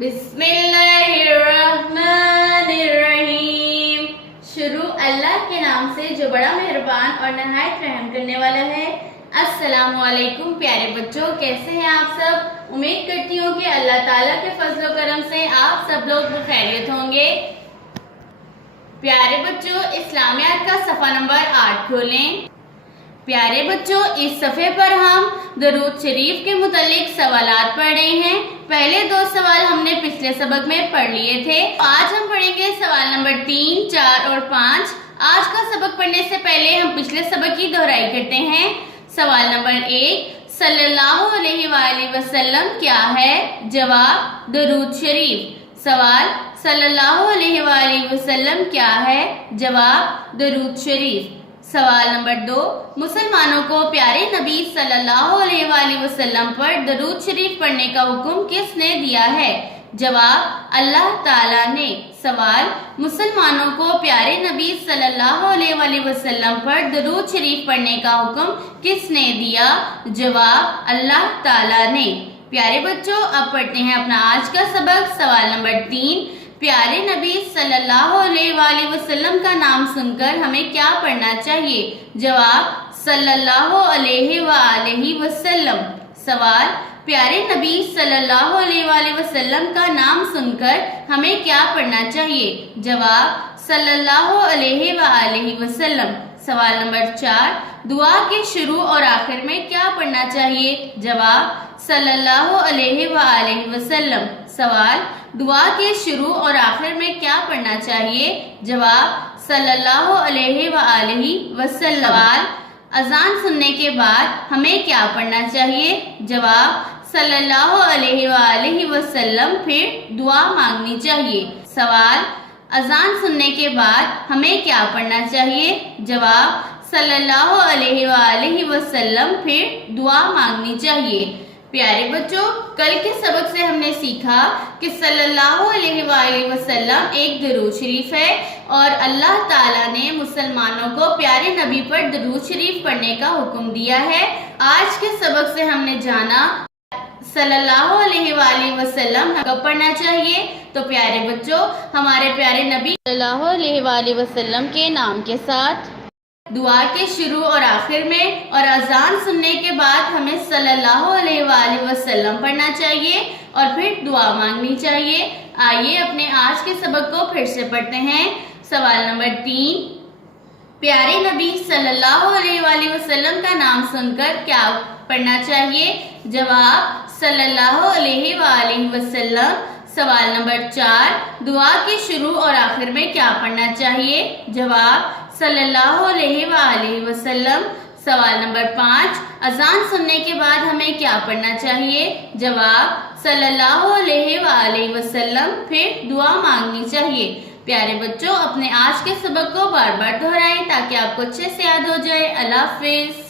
बिस्मिल्लाहिर्रहमानिर्रहीम। शुरू अल्लाह के नाम से जो बड़ा मेहरबान और नहायत रहम करने वाला है। अस्सलामु अलैकुम प्यारे बच्चों, कैसे हैं आप सब? उम्मीद करती हूँ कि अल्लाह ताला के फजलो करम से आप सब लोग खैरियत होंगे। प्यारे बच्चों, इस्लामियात का सफ़ा नंबर 8 खोलें। प्यारे बच्चों, इस सफ़े पर हम दरूद शरीफ के मुतालिक सवालात पढ़ रहे हैं। पहले 2 सवाल हमने पिछले सबक में पढ़ लिए थे। आज हम पढ़ेंगे सवाल नंबर 3, 4 और 5। आज का सबक पढ़ने से पहले हम पिछले सबक की दोहराई करते हैं। सवाल नंबर 1, सल्लल्लाहु अलैहि वसल्लम क्या है? जवाब, दरूद शरीफ। सवाल, सल्लल्लाहु अलैहि वसल्लम क्या है? जवाब, दरूद शरीफ। सवाल नंबर 2, मुसलमानों को प्यारे नबी सल्लल्लाहु अलैहि वसल्लम पर दरूद शरीफ पढ़ने का हुक्म किसने दिया है? जवाब, अल्लाह ताला ने। सवाल, मुसलमानों को प्यारे नबी सल्लल्लाहु अलैहि वसल्लम पर दरूद शरीफ पढ़ने का हुक्म किसने दिया? जवाब, अल्लाह ताला ने। प्यारे बच्चों, अब पढ़ते हैं अपना आज का सबक। सवाल नंबर 3, प्यारे नबी सल्लल्लाहु अलैहि वसल्लम का नाम सुनकर हमें क्या पढ़ना चाहिए? जवाब, सल्लल्लाहु अलैहि वसल्लम। सवाल, प्यारे नबी सल्लल्लाहु अलैहि वसल्लम का नाम सुनकर हमें क्या पढ़ना चाहिए? जवाब, सल्लल्लाहु अलैहि वसल्लम। सवाल नंबर 4, दुआ के शुरू और आखिर में क्या पढ़ना चाहिए? जवाब, सल्लल्लाहु अलैहि वसल्लम। सवाल, दुआ के शुरू और आखिर में क्या पढ़ना चाहिए? जवाब, सल्लल्लाहु अलैहि वसल्लम। सवाल, अजान सुनने के बाद हमें क्या पढ़ना चाहिए? जवाब, सल्लल्लाहु अलैहि वसल्लम, फिर दुआ मांगनी चाहिए। सवाल, अजान सुनने के बाद हमें क्या पढ़ना चाहिए? जवाब, सल्लल्लाहु अलैहि वसल्लम, फिर दुआ मांगनी चाहिए। प्यारे बच्चों, कल के सबक से हमने सीखा कि सल्लल्लाहु अलैहि वसल्लम एक दरूद शरीफ है और अल्लाह ताला ने मुसलमानों को प्यारे नबी पर दरूद शरीफ पढ़ने का हुक्म दिया है। आज के सबक से हमने जाना सल्लल्लाहु अलैहि वसल्लम कब पढ़ना चाहिए। तो प्यारे बच्चों, हमारे प्यारे नबी सल्लल्लाहु अलैहि वसल्लम के नाम के साथ दुआ के शुरू और आखिर में और अजान सुनने के बाद हमें सल्लल्लाहु अलैहि वसल्लम पढ़ना चाहिए और फिर दुआ मांगनी चाहिए। आइए अपने आज के सबक को फिर से पढ़ते हैं। सवाल नंबर 3, प्यारे नबी सल्लल्लाहु अलैहि वसल्लम का नाम सुनकर क्या पढ़ना चाहिए? जवाब, सल्लल्लाहु अलैहि वसल्लम। सवाल नंबर 4, दुआ के शुरू और आखिर में क्या पढ़ना चाहिए? जवाब, सल्लल्लाहु अलैहि वसल्लम। सवाल नंबर 5, अजान सुनने के बाद हमें क्या पढ़ना चाहिए? जवाब, सल्लल्लाहु अलैहि वसल्लम, फिर दुआ मांगनी चाहिए। प्यारे बच्चों, अपने आज के सबक को बार बार दोहराएं ताकि आपको अच्छे से याद हो जाए। अल्लाह हाफिज।